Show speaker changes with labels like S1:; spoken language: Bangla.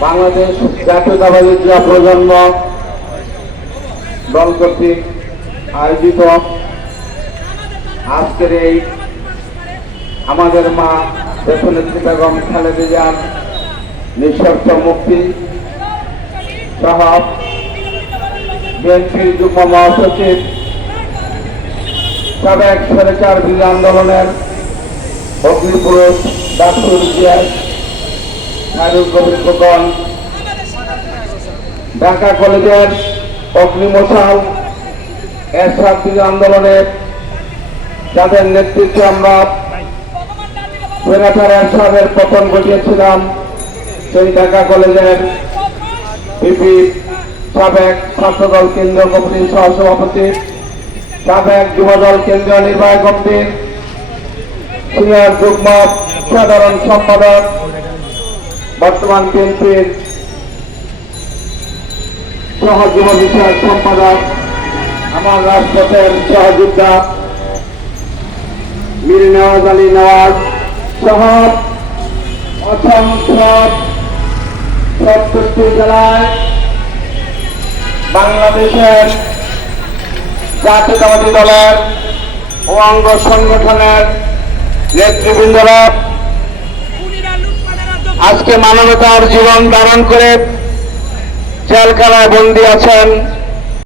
S1: বাংলাদেশ জাতীয়তাবাদী যুব প্রজন্ম দল কর্তৃক আয়োজিত আজকের এই আমাদের মা বেগম নিঃশর্ত মুক্তি সহ বিএনপির যুগ্ম মহাসচিব সাবেক বিরোধী আন্দোলনের অগ্নিপুরুষ ডাক্তার খায়রুল কবির খোকন ঢাকা কলেজের অগ্নিমশাল এরশাদ বিরোধী আন্দোলনের যাদের নেতৃত্বে আমরা সেনাটার এরশাদের পতন ঘটিয়েছিলাম, সেই ঢাকা কলেজের বিপি সাবেক ছাত্রদল কেন্দ্রীয় কমিটির সহসভাপতি, সাবেক যুবদল কেন্দ্রীয় নির্বাহী কমিটির সিনিয়র যুগ্ম সাধারণ সম্পাদক, বর্তমান বিএনপির সহ যুব বিষয়ক সম্পাদক, আমার রাজপথের সহযোদ্ধা, মীর নওয়াজ আলী নওয়াজ সহ অসংখ্য সত্তরটি জেলায় বাংলাদেশের জাতীয়তাবাদী দলের অঙ্গ সংগঠনের নেতৃবৃন্দরা আজকে মানবতার জীবন ধারণ করে জেলখানায় বন্দী আছেন।